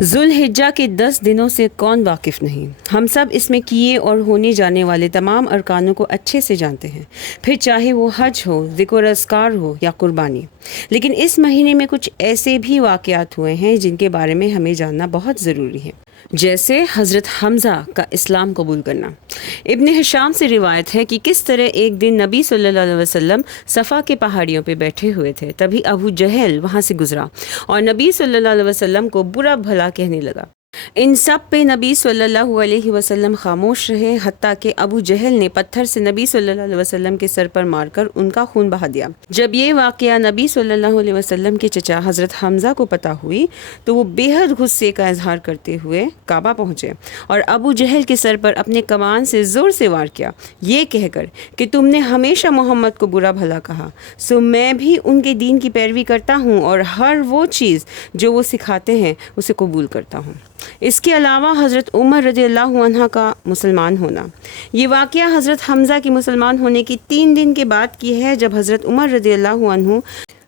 ذوالحجہ کے 10 دنوں سے کون واقف نہیں؟ ہم سب اس میں کیے اور ہونے جانے والے تمام ارکانوں کو اچھے سے جانتے ہیں، پھر چاہے وہ حج ہو، ذکر اذکار ہو یا قربانی۔ لیکن اس مہینے میں کچھ ایسے بھی واقعات ہوئے ہیں جن کے بارے میں ہمیں جاننا بہت ضروری ہے، جیسے حضرت حمزہ کا اسلام قبول کرنا۔ ابن ہشام سے روایت ہے کہ کس طرح ایک دن نبی صلی اللہ علیہ وسلم صفا کے پہاڑیوں پہ بیٹھے ہوئے تھے، تبھی ابو جہل وہاں سے گزرا اور نبی صلی اللہ علیہ وسلم کو برا بھلا کہنے لگا۔ ان سب پہ نبی صلی اللہ علیہ وسلم خاموش رہے، حتیٰ کہ ابو جہل نے پتھر سے نبی صلی اللہ علیہ وسلم کے سر پر مار کر ان کا خون بہا دیا۔ جب یہ واقعہ نبی صلی اللہ علیہ وسلم کے چچا حضرت حمزہ کو پتہ ہوئی تو وہ بے حد غصے کا اظہار کرتے ہوئے کعبہ پہنچے اور ابو جہل کے سر پر اپنے کمان سے زور سے وار کیا، یہ کہہ کر کہ تم نے ہمیشہ محمد کو برا بھلا کہا، سو میں بھی ان کے دین کی پیروی کرتا ہوں اور ہر وہ چیز جو وہ سکھاتے ہیں اسے قبول کرتا ہوں۔ اس کے علاوہ حضرت عمر رضی اللہ عنہ کا مسلمان ہونا۔ یہ واقعہ حضرت حمزہ کے مسلمان ہونے کی 3 دن کے بعد کی ہے، جب حضرت عمر رضی اللہ عنہ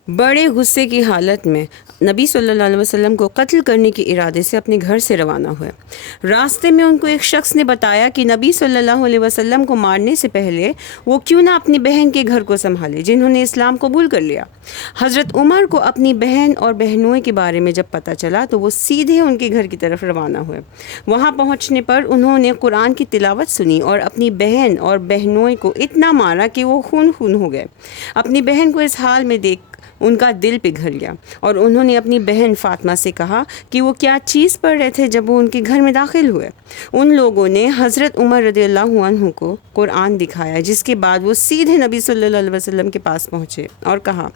بڑے غصے کی حالت میں نبی صلی اللہ علیہ وسلم کو قتل کرنے کے ارادے سے اپنے گھر سے روانہ ہوئے۔ راستے میں ان کو ایک شخص نے بتایا کہ نبی صلی اللہ علیہ وسلم کو مارنے سے پہلے وہ کیوں نہ اپنی بہن کے گھر کو سنبھالے جنہوں نے اسلام قبول کر لیا۔ حضرت عمر کو اپنی بہن اور بہنوئی کے بارے میں جب پتہ چلا تو وہ سیدھے ان کے گھر کی طرف روانہ ہوئے۔ وہاں پہنچنے پر انہوں نے قرآن کی تلاوت سنی اور اپنی بہن اور بہنوئی کو اتنا مارا کہ وہ خون خون ہو گئے۔ اپنی بہن کو اس حال میں دیکھ ان کا دل پگھل گیا اور انہوں نے اپنی بہن فاطمہ سے کہا کہ وہ کیا چیز پڑھ رہے تھے جب وہ ان کے گھر میں داخل ہوئے۔ ان لوگوں نے حضرت عمر رضی اللہ عنہ کو قرآن دکھایا، جس کے بعد وہ سیدھے نبی صلی اللہ علیہ وسلم کے پاس پہنچے اور کہا،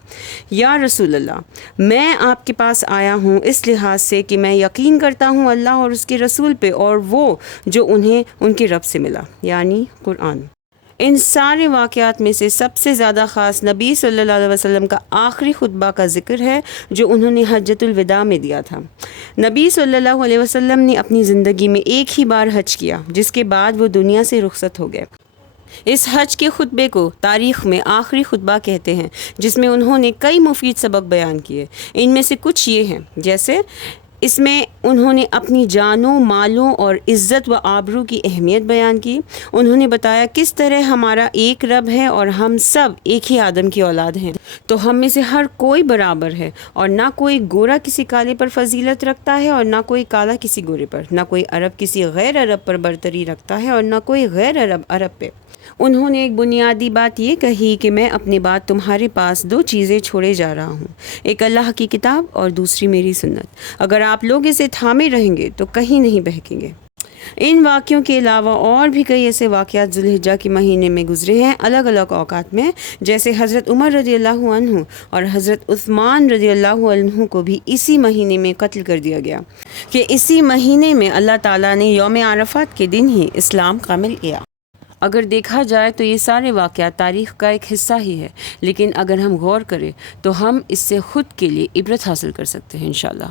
یا رسول اللہ، میں آپ کے پاس آیا ہوں اس لحاظ سے کہ میں یقین کرتا ہوں اللہ اور اس کے رسول پہ اور وہ جو انہیں ان کے رب سے ملا، یعنی قرآن۔ ان سارے واقعات میں سے سب سے زیادہ خاص نبی صلی اللہ علیہ وسلم کا آخری خطبہ کا ذکر ہے جو انہوں نے حجۃ الوداع میں دیا تھا۔ نبی صلی اللہ علیہ وسلم نے اپنی زندگی میں ایک ہی بار حج کیا، جس کے بعد وہ دنیا سے رخصت ہو گئے۔ اس حج کے خطبے کو تاریخ میں آخری خطبہ کہتے ہیں، جس میں انہوں نے کئی مفید سبق بیان کیے۔ ان میں سے کچھ یہ ہیں، جیسے اس میں انہوں نے اپنی جانوں، مالوں اور عزت و آبرو کی اہمیت بیان کی۔ انہوں نے بتایا کس طرح ہمارا ایک رب ہے اور ہم سب ایک ہی آدم کی اولاد ہیں، تو ہم میں سے ہر کوئی برابر ہے اور نہ کوئی گورا کسی کالے پر فضیلت رکھتا ہے اور نہ کوئی کالا کسی گورے پر، نہ کوئی عرب کسی غیر عرب پر برتری رکھتا ہے اور نہ کوئی غیر عرب پہ۔ انہوں نے ایک بنیادی بات یہ کہی کہ میں اپنے بعد تمہارے پاس 2 چیزیں چھوڑے جا رہا ہوں، ایک اللہ کی کتاب اور دوسری میری سنت، اگر آپ لوگ اسے تھامے رہیں گے تو کہیں نہیں بہکیں گے۔ ان واقعوں کے علاوہ اور بھی کئی ایسے واقعات ذوالحجہ کے مہینے میں گزرے ہیں الگ الگ اوقات میں، جیسے حضرت عمر رضی اللہ عنہ اور حضرت عثمان رضی اللہ عنہ کو بھی اسی مہینے میں قتل کر دیا گیا کہ اسی مہینے میں اللہ تعالیٰ نے یوم عرفات کے دن ہی اسلام کامل کیا۔ اگر دیکھا جائے تو یہ سارے واقعات تاریخ کا ایک حصہ ہی ہے، لیکن اگر ہم غور کریں تو ہم اس سے خود کے لیے عبرت حاصل کر سکتے ہیں انشاءاللہ۔